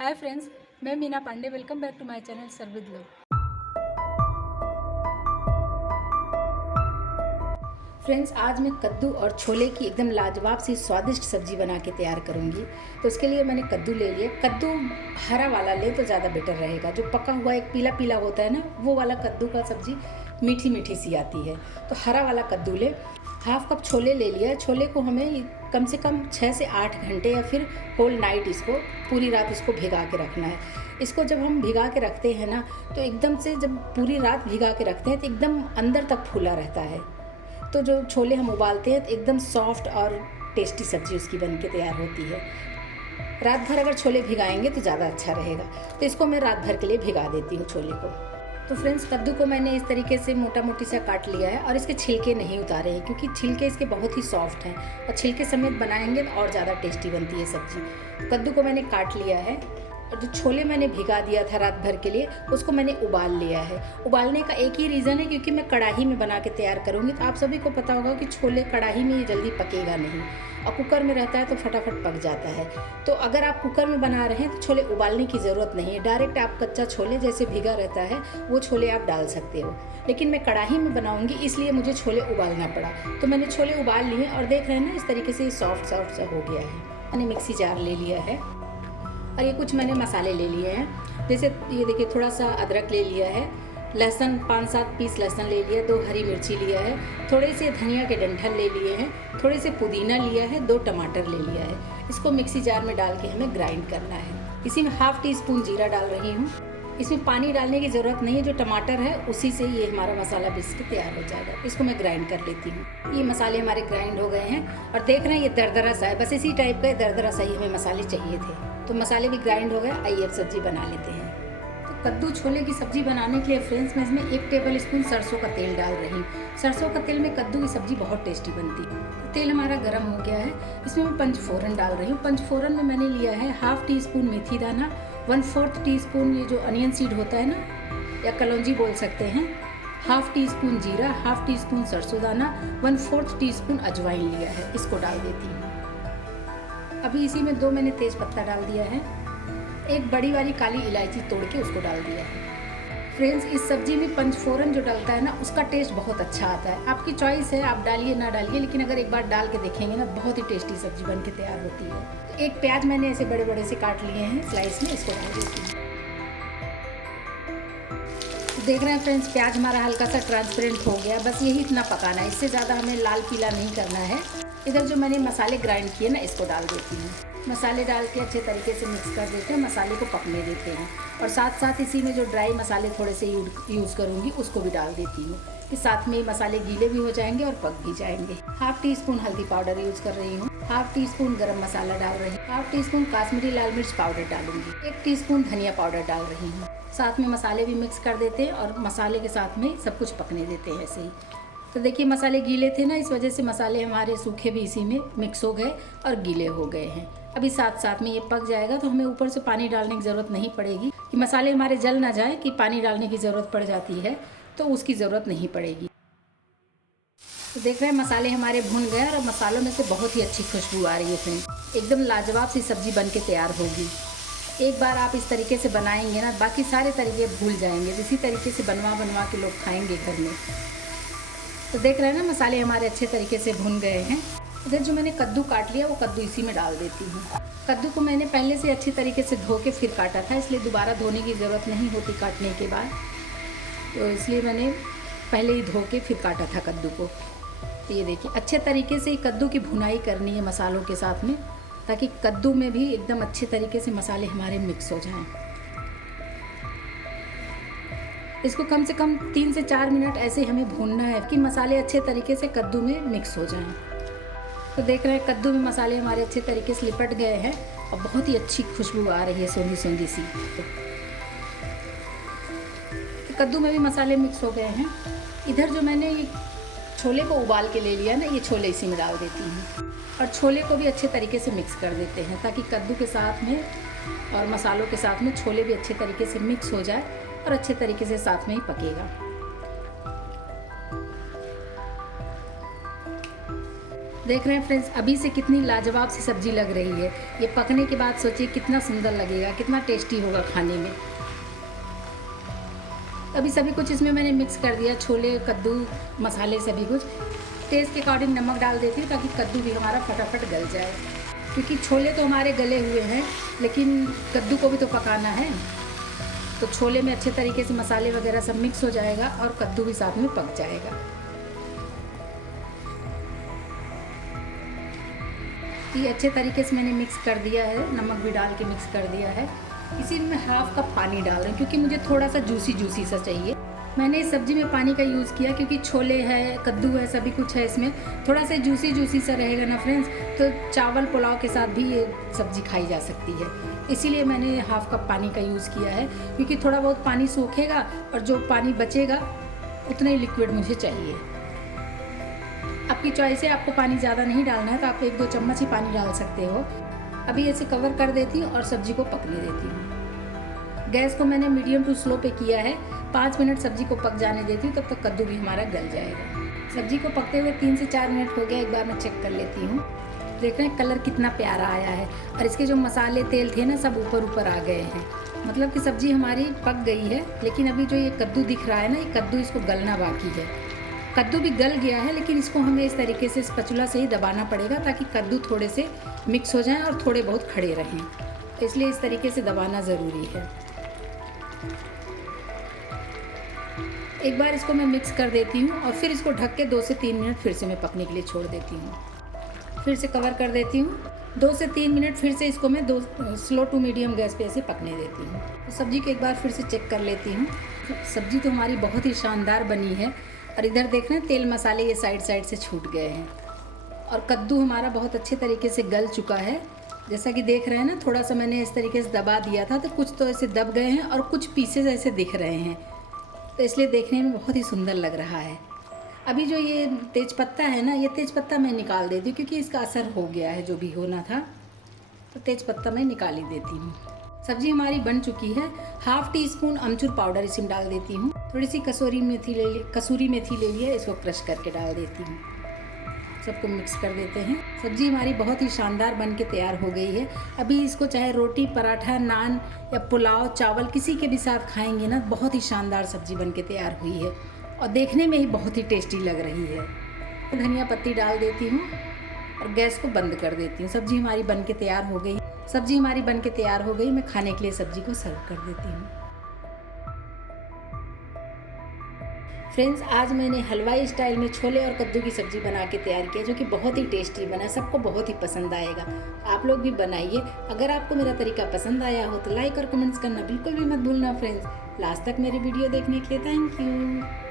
हाय friends, मैं Meena Pandey. Welcome back to my channel serve with love. Friends, आज मैं कद्दू और छोले की एकदम लाजवाब सी स्वादिष्ट सब्जी बना के तैयार करूंगी। तो उसके लिए मैंने कद्दू ले लिया। कद्दू हरा वाला ले तो ज़्यादा बेटर रहेगा। जो पका हुआ एक पीला पीला होता है ना, वो वाला कद्दू का सब्जी मीठी मीठी सी आती है। तो हरा वाला कद्दू ले। हाफ कप छोले ले लिया। छोले को हमें कम से कम 6 से 8 घंटे या फिर होल नाइट इसको पूरी रात इसको भिगा के रखना है। इसको जब हम भिगा के रखते हैं ना, तो एकदम से जब पूरी रात भिगा के रखते हैं तो एकदम अंदर तक फूला रहता है। तो जो छोले हम उबालते हैं तो एकदम सॉफ्ट और टेस्टी सब्ज़ी उसकी बन के तैयार होती है। रात भर अगर छोले भिगाएंगे तो ज़्यादा अच्छा रहेगा। तो इसको मैं रात भर के लिए भिगा देती हूँ छोले को। तो फ्रेंड्स, कद्दू को मैंने इस तरीके से मोटा मोटी सा काट लिया है और इसके छिलके नहीं उतारे हैं, क्योंकि छिलके इसके बहुत ही सॉफ्ट हैं और छिलके समेत बनाएंगे तो और ज़्यादा टेस्टी बनती है सब्ज़ी। कद्दू को मैंने काट लिया है और जो छोले मैंने भिगा दिया था रात भर के लिए, उसको मैंने उबाल लिया है। उबालने का एक ही रीज़न है, क्योंकि मैं कढ़ाई में बना के तैयार करूँगी। तो आप सभी को पता होगा कि छोले कढ़ाई में ये जल्दी पकेगा नहीं, और कुकर में रहता है तो फटाफट पक जाता है। तो अगर आप कुकर में बना रहे हैं तो छोले उबालने की ज़रूरत नहीं है। डायरेक्ट आप कच्चा छोले जैसे भिगा रहता है वो छोले आप डाल सकते हो। लेकिन मैं कढ़ाई में बनाऊँगी, इसलिए मुझे छोले उबालना पड़ा। तो मैंने छोले उबाल लिए और देख रहे हैं ना, इस तरीके से सॉफ्ट सॉफ्ट सा हो गया है। मैंने मिक्सी जार ले लिया है और ये कुछ मैंने मसाले ले लिए हैं। जैसे ये देखिए, थोड़ा सा अदरक ले लिया है, लहसुन 5-7 पीस लहसुन ले लिया, 2 हरी मिर्ची लिया है, थोड़े से धनिया के डंठल ले लिए हैं, थोड़े से पुदीना लिया है, 2 टमाटर ले लिया है। इसको मिक्सी जार में डाल के हमें ग्राइंड करना है। इसी में ½ टीस्पून जीरा डाल रही हूँ। इसमें पानी डालने की ज़रूरत नहीं है, जो टमाटर है उसी से ये हमारा मसाला पीस के तैयार हो जाएगा। इसको मैं ग्राइंड कर लेती हूँ। ये मसाले हमारे ग्राइंड हो गए हैं और देख रहे हैं ये दरदरा सा है। बस इसी टाइप का दरदरा सा ही हमें मसाले चाहिए थे। तो मसाले भी ग्राइंड हो गए। आइए अब सब्जी बना लेते हैं। तो कद्दू छोले की सब्जी बनाने के लिए फ्रेंड्स, मैं इसमें 1 टेबल स्पून सरसों का तेल डाल रही हूँ। सरसों का तेल में कद्दू की सब्जी बहुत टेस्टी बनती है। तेल हमारा गर्म हो गया है। इसमें मैं पंचफोरन डाल रही हूँ। पंचफोरन में मैंने लिया है ½ टीस्पून मेथी दाना, 1/4 टीस्पून ये जो अनियन सीड होता है ना, या कलौंजी बोल सकते हैं, ½ टीस्पून जीरा, ½ टीस्पून सरसों दाना, 1/4 टीस्पून अजवाइन लिया है। इसको डाल देती हूँ। अभी इसी में 2 मैंने तेज पत्ता डाल दिया है। एक बड़ी वाली काली इलायची तोड़ के उसको डाल दिया है। फ्रेंड्स, इस सब्जी में पंचफोरन जो डलता है ना, उसका टेस्ट बहुत अच्छा आता है। आपकी चॉइस है, आप डालिए ना डालिए, लेकिन अगर एक बार डाल के देखेंगे ना, बहुत ही टेस्टी सब्जी बन के तैयार होती है। तो एक प्याज मैंने ऐसे बड़े बड़े से काट लिए हैं स्लाइस में, इसको डाल देती हूँ। देख रहे हैं फ्रेंड्स, प्याज हमारा हल्का सा ट्रांसपेरेंट हो गया। बस यही इतना पकाना है, इससे ज़्यादा हमें लाल पीला नहीं करना है। इधर जो मैंने मसाले ग्राइंड किए ना, इसको डाल देती हूँ। मसाले डाल के अच्छे तरीके से मिक्स कर देते हैं, मसाले को पकने देते हैं। और साथ साथ इसी में जो ड्राई मसाले थोड़े से यूज़ करूँगी, उसको भी डाल देती हूँ, कि साथ में मसाले गीले भी हो जाएंगे और पक भी जाएंगे। ½ टीस्पून हल्दी पाउडर यूज़ कर रही हूँ, ½ टीस्पून गरम मसाला डाल रही हूँ, ½ टीस्पून काश्मीरी लाल मिर्च पाउडर डालूंगी, 1 टीस्पून धनिया पाउडर डाल रही हूँ। साथ में मसाले भी मिक्स कर देते हैं और मसाले के साथ में सब कुछ पकने देते हैं ऐसे ही। तो देखिए, मसाले गीले थे ना, इस वजह से मसाले हमारे सूखे भी इसी में मिक्स हो गए और गीले हो गए हैं। अभी साथ साथ में ये पक जाएगा, तो हमें ऊपर से पानी डालने की ज़रूरत नहीं पड़ेगी, कि मसाले हमारे जल ना जाए कि पानी डालने की ज़रूरत पड़ जाती है, तो उसकी ज़रूरत नहीं पड़ेगी। तो देख रहे हैं मसाले हमारे भुन गए और मसालों में से बहुत ही अच्छी खुशबू आ रही है फ्रेंड। एकदम लाजवाब सी सब्जी बन के तैयार होगी। एक बार आप इस तरीके से बनाएंगे ना, बाकी सारे तरीके भूल जाएंगे। इसी तरीके से बनवा के लोग खाएंगे घर में। तो देख रहे हैं ना, मसाले हमारे अच्छे तरीके से भुन गए हैं। इधर जो मैंने कद्दू काट लिया, वो कद्दू इसी में डाल देती हूँ। कद्दू को मैंने पहले से अच्छी तरीके से धो के फिर काटा था, इसलिए दोबारा धोने की ज़रूरत नहीं होती काटने के बाद। तो इसलिए मैंने पहले ही धो के फिर काटा था कद्दू को। तो ये देखिए, अच्छे तरीके से कद्दू की भुनाई करनी है मसालों के साथ में, ताकि कद्दू में भी एकदम अच्छे तरीके से मसाले हमारे मिक्स हो जाएं। इसको कम से कम 3 से 4 मिनट ऐसे हमें भूनना है, कि मसाले अच्छे तरीके से कद्दू में मिक्स हो जाएं। तो देख रहे हैं, कद्दू में मसाले हमारे अच्छे तरीके से लिपट गए हैं और बहुत ही अच्छी खुशबू आ रही है, सोंधी सोंधी सी। तो कद्दू में भी मसाले मिक्स हो गए हैं। इधर जो मैंने ये छोले को उबाल के ले लिया ना, ये छोले इसी में डाल देती हूँ और छोले को भी अच्छे तरीके से मिक्स कर देते हैं, ताकि कद्दू के साथ में और मसालों के साथ में छोले भी अच्छे तरीके से मिक्स हो जाए और अच्छे तरीके से साथ में ही पकेगा। देख रहे हैं फ्रेंड्स, अभी से कितनी लाजवाब सी सब्जी लग रही है। ये पकने के बाद सोचिए कितना सुंदर लगेगा, कितना टेस्टी होगा खाने में। अभी सभी कुछ इसमें मैंने मिक्स कर दिया, छोले, कद्दू, मसाले सभी कुछ। टेस्ट के अकॉर्डिंग नमक डाल देती हूँ ताकि कद्दू भी हमारा फटाफट गल जाए, क्योंकि छोले तो हमारे गले हुए हैं लेकिन कद्दू को भी तो पकाना है। तो छोले में अच्छे तरीके से मसाले वगैरह सब मिक्स हो जाएगा और कद्दू भी साथ में पक जाएगा। ये अच्छे तरीके से मैंने मिक्स कर दिया है, नमक भी डाल के मिक्स कर दिया है। इसी में हाफ कप पानी डाल रही हूँ क्योंकि मुझे थोड़ा सा जूसी सा चाहिए। मैंने इस सब्ज़ी में पानी का यूज़ किया क्योंकि छोले है, कद्दू है, सभी कुछ है इसमें। थोड़ा सा जूसी सा रहेगा ना फ्रेंड्स, तो चावल पुलाव के साथ भी ये सब्ज़ी खाई जा सकती है। इसीलिए मैंने हाफ कप पानी का यूज़ किया है, क्योंकि थोड़ा बहुत पानी सूखेगा और जो पानी बचेगा उतना ही लिक्विड मुझे चाहिए। आपकी चॉइस है, आपको पानी ज़्यादा नहीं डालना है तो आप 1-2 चम्मच ही पानी डाल सकते हो। अभी ऐसे कवर कर देती हूँ और सब्ज़ी को पकने देती हूँ। गैस को मैंने मीडियम टू स्लो पे किया है। 5 मिनट सब्ज़ी को पक जाने देती हूँ, तब तक कद्दू भी हमारा गल जाएगा। सब्ज़ी को पकते हुए 3 से 4 मिनट हो गया, एक बार मैं चेक कर लेती हूँ। देख रहे हैं कलर कितना प्यारा आया है और इसके जो मसाले तेल थे ना सब ऊपर आ गए हैं, मतलब कि सब्ज़ी हमारी पक गई है। लेकिन अभी जो ये कद्दू दिख रहा है ना, ये कद्दू इसको गलना बाकी है। कद्दू भी गल गया है लेकिन इसको हमें इस तरीके से स्पैचुला से ही दबाना पड़ेगा ताकि कद्दू थोड़े से मिक्स हो जाएं और थोड़े बहुत खड़े रहें, तो इसलिए इस तरीके से दबाना ज़रूरी है। एक बार इसको मैं मिक्स कर देती हूँ और फिर इसको ढक के 2 से 3 मिनट फिर से मैं पकने के लिए छोड़ देती हूँ। फिर से कवर कर देती हूँ, 2 से 3 मिनट फिर से इसको मैं स्लो टू मीडियम गैस पे ऐसे पकने देती हूँ। तो सब्ज़ी को एक बार फिर से चेक कर लेती हूँ। सब्ज़ी तो हमारी बहुत ही शानदार बनी है और इधर देख रहे हैं तेल मसाले ये साइड से छूट गए हैं और कद्दू हमारा बहुत अच्छे तरीके से गल चुका है। जैसा कि देख रहे हैं ना, थोड़ा सा मैंने इस तरीके से दबा दिया था तो कुछ तो ऐसे दब गए हैं और कुछ पीसेज ऐसे दिख रहे हैं, तो इसलिए देखने में बहुत ही सुंदर लग रहा है। अभी जो ये तेज़पत्ता है ना, ये तेज़पत्ता मैं निकाल देती हूँ क्योंकि इसका असर हो गया है जो भी होना था, तो तेज़पत्ता मैं निकाल ही देती हूँ। सब्ज़ी हमारी बन चुकी है। हाफ टी स्पून अमचूर पाउडर इसमें डाल देती हूँ। थोड़ी सी कसूरी मेथी ले ली है, इसको क्रश करके डाल देती हूँ। सबको मिक्स कर देते हैं। सब्ज़ी हमारी बहुत ही शानदार बन के तैयार हो गई है। अभी इसको चाहे रोटी, पराठा, नान या पुलाव, चावल किसी के भी साथ खाएंगे ना, बहुत ही शानदार सब्ज़ी बन के तैयार हुई है और देखने में ही बहुत ही टेस्टी लग रही है। धनिया पत्ती डाल देती हूँ और गैस को बंद कर देती हूँ। सब्ज़ी हमारी बन के तैयार हो गई। मैं खाने के लिए सब्ज़ी को सर्व कर देती हूँ। फ्रेंड्स, आज मैंने हलवाई स्टाइल में छोले और कद्दू की सब्ज़ी बना के तैयार किया, जो कि बहुत ही टेस्टी बना, सबको बहुत ही पसंद आएगा। आप लोग भी बनाइए। अगर आपको मेरा तरीका पसंद आया हो तो लाइक और कमेंट्स करना बिल्कुल भी मत भूलना फ्रेंड्स। लास्ट तक मेरी वीडियो देखने के लिए थैंक यू।